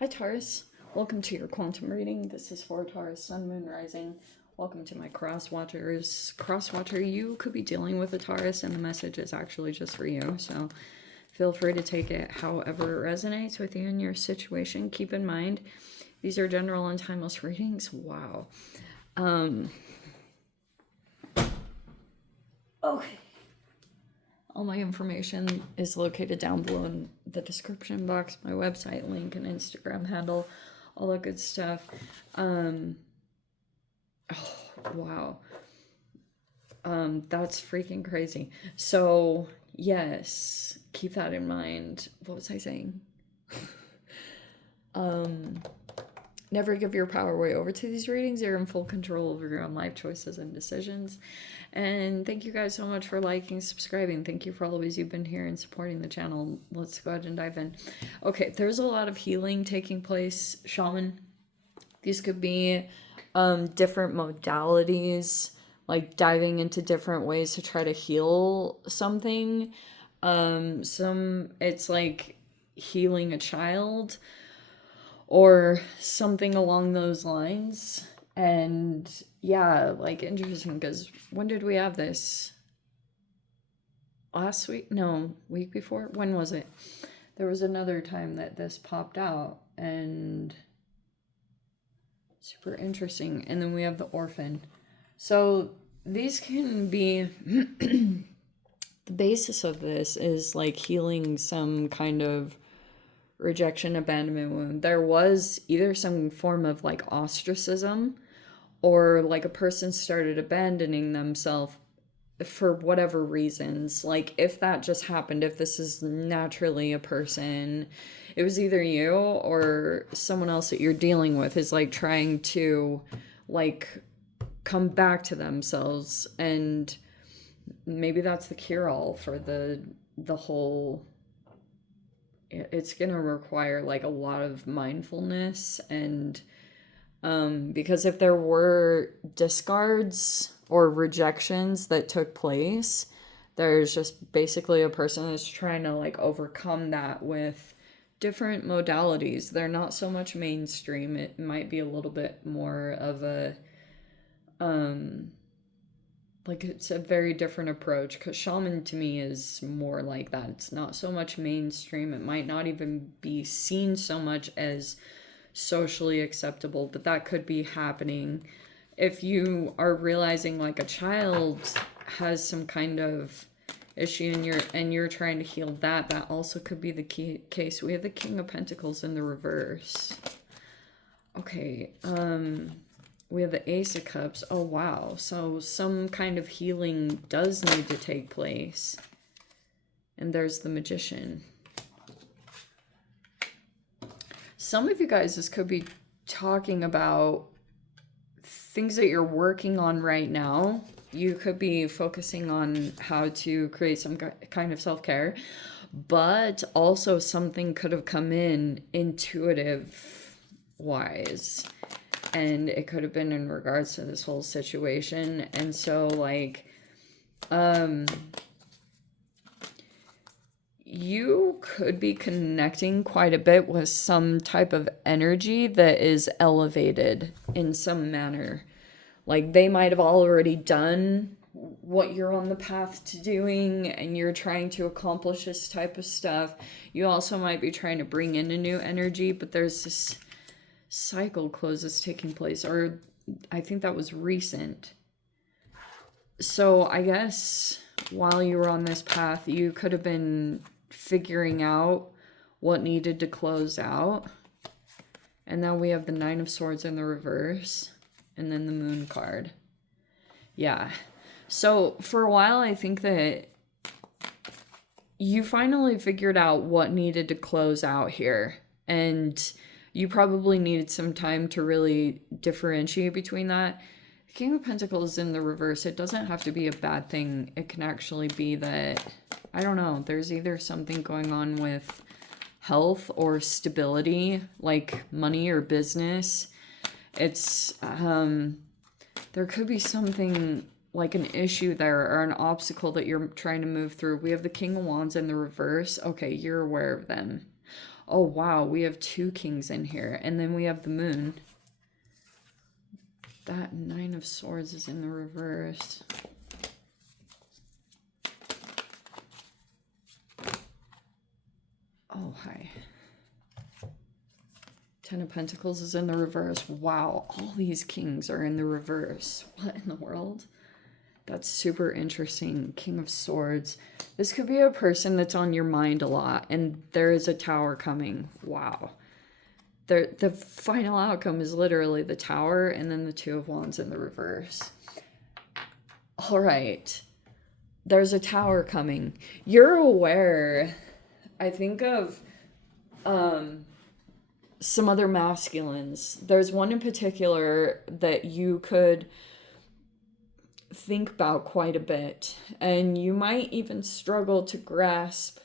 Hi Taurus, welcome to your quantum reading. This is for Taurus, Sun, Moon, Rising. Welcome to my cross watchers. Cross watcher, you could be dealing with a Taurus and the message is actually just for you. So feel free to take it however it resonates with you in your situation. Keep in mind, these are general and timeless readings. Wow. Okay. All my information is located down below in the description box, my website link and Instagram handle, all that good stuff. Oh, wow. That's freaking crazy. So, yes, keep that in mind. What was I saying? Never give your power away over to these readings. You're in full control over your own life choices and decisions. And thank you guys so much for liking, subscribing. Thank you for all the ways you've been here and supporting the channel. Let's go ahead and dive in. Okay, there's a lot of healing taking place, Shoman. These could be different modalities, like diving into different ways to try to heal something. It's like healing a child or something along those lines. And yeah, like interesting, because when did we have this? Last week? No, week before? When was it? There was another time that this popped out and super interesting. And then we have the orphan. So these can be the basis of this is like healing some kind of rejection, abandonment wound. There was either some form of like ostracism or like a person started abandoning themselves for whatever reasons. Like if that just happened, if this is naturally a person, it was either you or someone else that you're dealing with is like trying to like come back to themselves, and maybe that's the cure-all for the whole. It's gonna require like a lot of mindfulness, and because if there were discards or rejections that took place, there's just basically a person that's trying to like overcome that with different modalities. They're not so much mainstream. It might be a little bit more of a like it's a very different approach, because shaman to me is more like that. It's not so much mainstream. It might not even be seen so much as socially acceptable, but that could be happening if you are realizing like a child has some kind of issue and you're trying to heal that. That also could be the case. We have the King of Pentacles in the reverse. Okay, we have the Ace of Cups. Oh wow, so some kind of healing does need to take place. And there's the Magician. Some of you guys, this could be talking about things that you're working on right now. You could be focusing on how to create some kind of self-care, but also something could have come in intuitive wise, and it could have been in regards to this whole situation. And so like you could be connecting quite a bit with some type of energy that is elevated in some manner. Like they might have already done what you're on the path to doing and you're trying to accomplish this type of stuff. You also might be trying to bring in a new energy, but there's this cycle closes taking place, or I think that was recent. So I guess while you were on this path, you could have been figuring out what needed to close out. And now we have the Nine of Swords in the reverse, and then the Moon card. Yeah. So for a while, I think that you finally figured out what needed to close out here. And you probably needed some time to really differentiate between that. The King of Pentacles in the reverse, it doesn't have to be a bad thing. It can actually be that, I don't know, there's either something going on with health or stability, like money or business. It's, there could be something like an issue there or an obstacle that you're trying to move through. We have the King of Wands in the reverse. Okay, you're aware of them. Oh, wow, we have 2 kings in here. And then we have the moon. That 9 of Swords is in the reverse. Oh, hi. 10 of Pentacles is in the reverse. Wow, all these kings are in the reverse. What in the world? That's super interesting. King of Swords. This could be a person that's on your mind a lot, and there is a Tower coming. Wow. The final outcome is literally the Tower, and then the 2 of Wands in the reverse. All right. There's a Tower coming. You're aware, I think of some other masculines. There's one in particular that you could think about quite a bit, and you might even struggle to grasp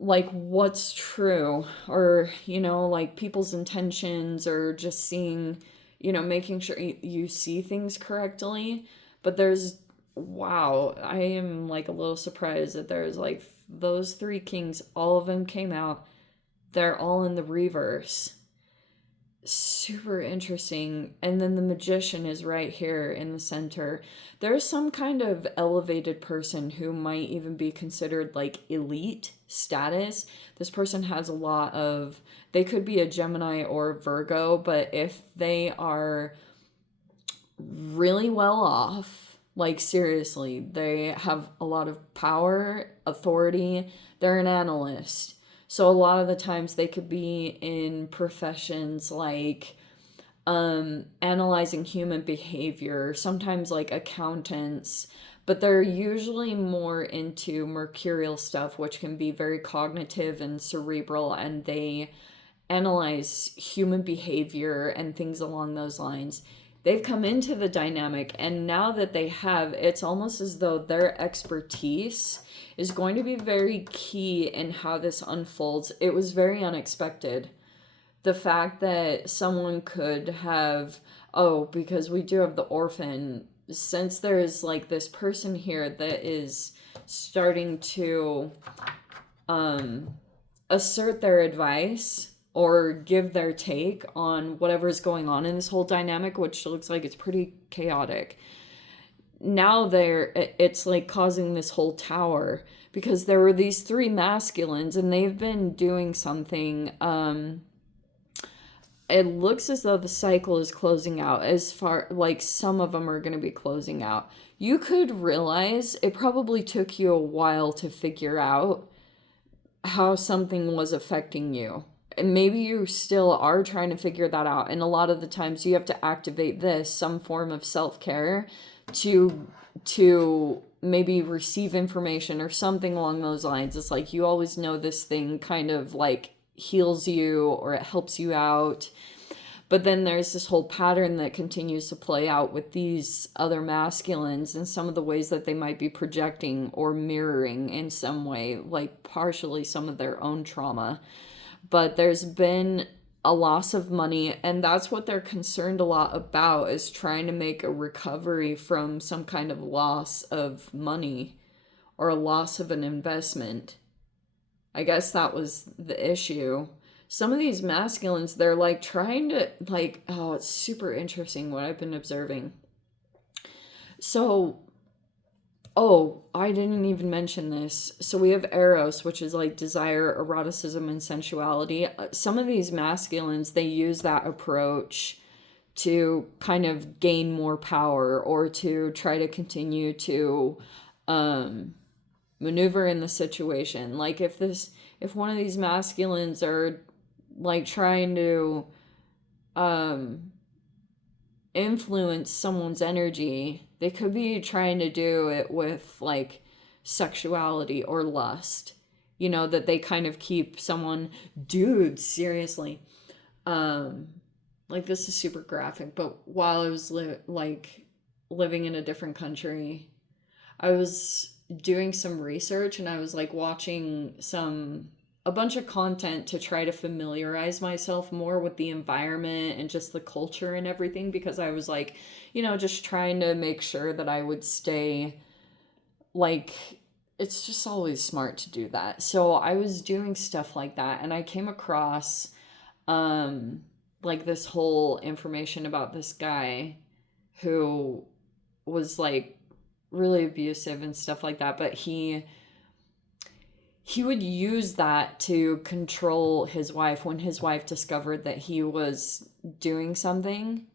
like what's true, or like people's intentions, or just seeing, making sure you see things correctly. But wow, I am like a little surprised that there's like those 3 kings, all of them came out, they're all in the reverse. Super interesting. And then the Magician is right here in the center. There's some kind of elevated person who might even be considered like elite status. This person has a lot of, they could be a Gemini or Virgo, but if they are really well off, like seriously, they have a lot of power, authority, they're an analyst. So a lot of the times they could be in professions like analyzing human behavior, sometimes like accountants, but they're usually more into mercurial stuff, which can be very cognitive and cerebral, and they analyze human behavior and things along those lines. They've come into the dynamic, and now that they have, it's almost as though their expertise is going to be very key in how this unfolds. It was very unexpected. The fact that someone could have, because we do have the orphan, since there's like this person here that is starting to assert their advice or give their take on whatever's going on in this whole dynamic, which looks like it's pretty chaotic. Now it's like causing this whole Tower, because there were these 3 masculines and they've been doing something. It looks as though the cycle is closing out, as far like some of them are going to be closing out. You could realize it probably took you a while to figure out how something was affecting you. And maybe you still are trying to figure that out. And a lot of the times you have to activate some form of self-care to maybe receive information or something along those lines. It's like you always know this thing kind of like heals you or it helps you out. But then there's this whole pattern that continues to play out with these other masculines and some of the ways that they might be projecting or mirroring in some way, like partially some of their own trauma. But there's been a loss of money, and that's what they're concerned a lot about, is trying to make a recovery from some kind of loss of money or a loss of an investment. I guess that was the issue. Some of these masculines, they're like trying to like, it's super interesting what I've been observing. So, I didn't even mention this. So we have Eros, which is like desire, eroticism, and sensuality. Some of these masculines, they use that approach to kind of gain more power or to try to continue to maneuver in the situation. Like if one of these masculines are like trying to influence someone's energy, they could be trying to do it with like sexuality or lust, that they kind of keep someone, dude, seriously. Like this is super graphic, but while I was living in a different country, I was doing some research and I was like watching a bunch of content to try to familiarize myself more with the environment and just the culture and everything, because I was like, just trying to make sure that I would stay like it's just always smart to do that. So I was doing stuff like that, and I came across like this whole information about this guy who was like really abusive and stuff like that, but he would use that to control his wife. When his wife discovered that he was doing something,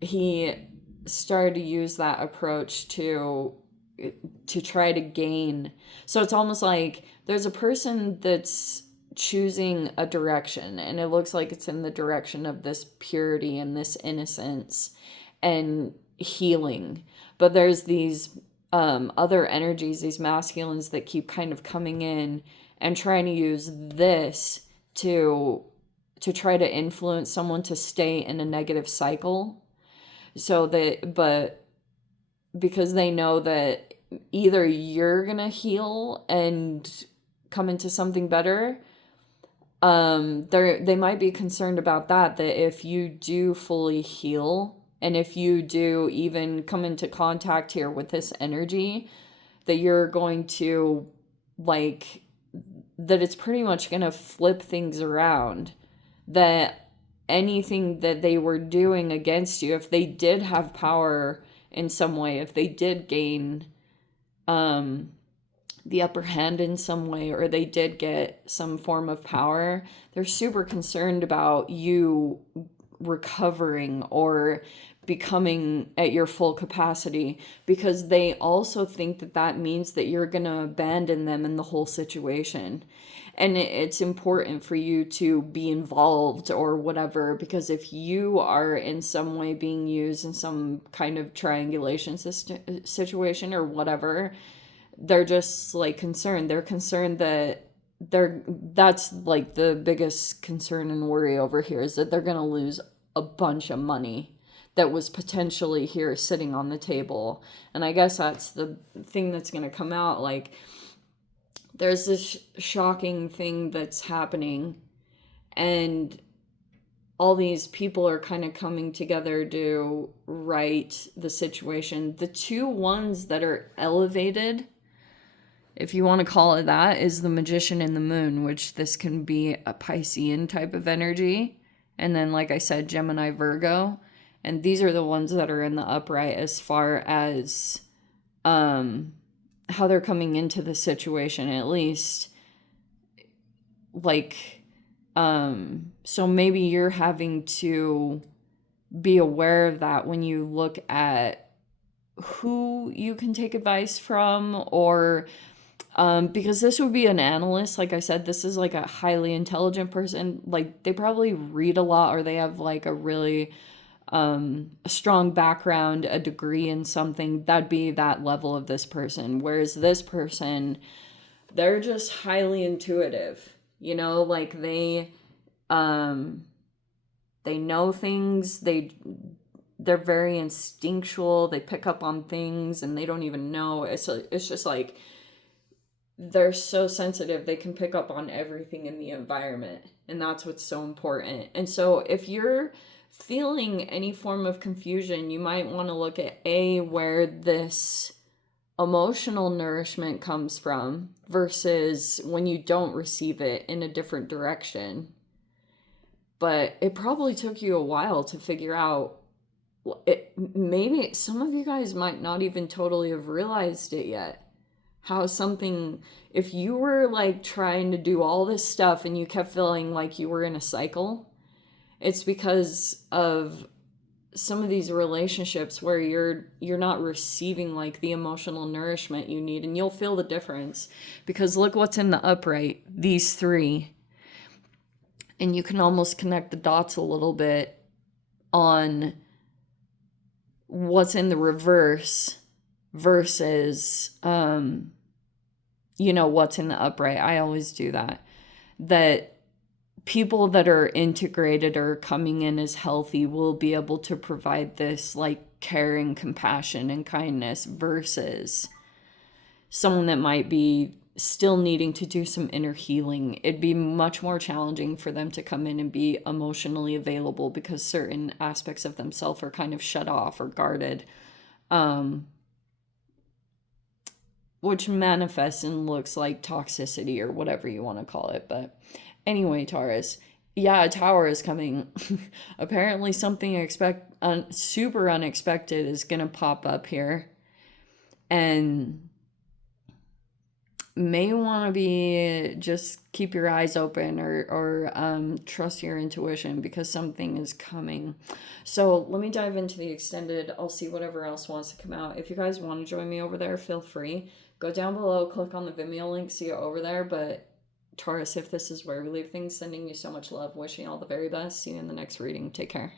he started to use that approach to try to gain. So it's almost like there's a person that's choosing a direction, and it looks like it's in the direction of this purity and this innocence and healing. But there's these other energies, these masculines that keep kind of coming in and trying to use this to try to influence someone to stay in a negative cycle. So that, but because they know that either you're gonna heal and come into something better, they might be concerned about that if you do fully heal, and if you do even come into contact here with this energy, that you're going to, like, that it's pretty much gonna flip things around. That anything that they were doing against you, if they did have power in some way, if they did gain the upper hand in some way, or they did get some form of power, they're super concerned about you recovering or becoming at your full capacity, because they also think that that means that you're going to abandon them in the whole situation. And it's important for you to be involved or whatever, because if you are in some way being used in some kind of triangulation situation or whatever, they're just like concerned. They're concerned that that's like the biggest concern and worry over here, is that they're going to lose a bunch of money that was potentially here sitting on the table. And I guess that's the thing that's going to come out. Like, there's this shocking thing that's happening, and all these people are kind of coming together to right the situation. The two ones that are elevated, if you want to call it that, is the Magician and the Moon, which this can be a Piscean type of energy. And then, like I said, Gemini, Virgo. And these are the ones that are in the upright as far as how they're coming into the situation, at least. Like, so maybe you're having to be aware of that when you look at who you can take advice from, or because this would be an analyst. Like I said, this is like a highly intelligent person. Like, they probably read a lot, or they have like a really a strong background, a degree in something. That'd be that level of this person. Whereas this person, they're just highly intuitive. You know, like they know things. They're very instinctual. They pick up on things and they don't even know. It's just like, they're so sensitive. They can pick up on everything in the environment, and that's what's so important. And so if you're feeling any form of confusion, you might want to look at where this emotional nourishment comes from versus when you don't receive it in a different direction. But it probably took you a while to figure out it. Maybe some of you guys might not even totally have realized it yet. How something, if you were like trying to do all this stuff and you kept feeling like you were in a cycle, it's because of some of these relationships where you're not receiving like the emotional nourishment you need. And you'll feel the difference, because look what's in the upright, these three. And you can almost connect the dots a little bit on what's in the reverse versus what's in the upright. I always do that. That people that are integrated or coming in as healthy will be able to provide this like caring, compassion, and kindness, versus someone that might be still needing to do some inner healing. It'd be much more challenging for them to come in and be emotionally available, because certain aspects of themselves are kind of shut off or guarded. which manifests and looks like toxicity or whatever you want to call it. But anyway, Taurus, yeah, a tower is coming. Apparently something super unexpected is going to pop up here. And may want to be just keep your eyes open or trust your intuition because something is coming. So let me dive into the extended. I'll see whatever else wants to come out. If you guys want to join me over there, feel free. Go down below, click on the Vimeo link, see it over there. But Taurus, if this is where we leave things, sending you so much love, wishing you all the very best. See you in the next reading. Take care.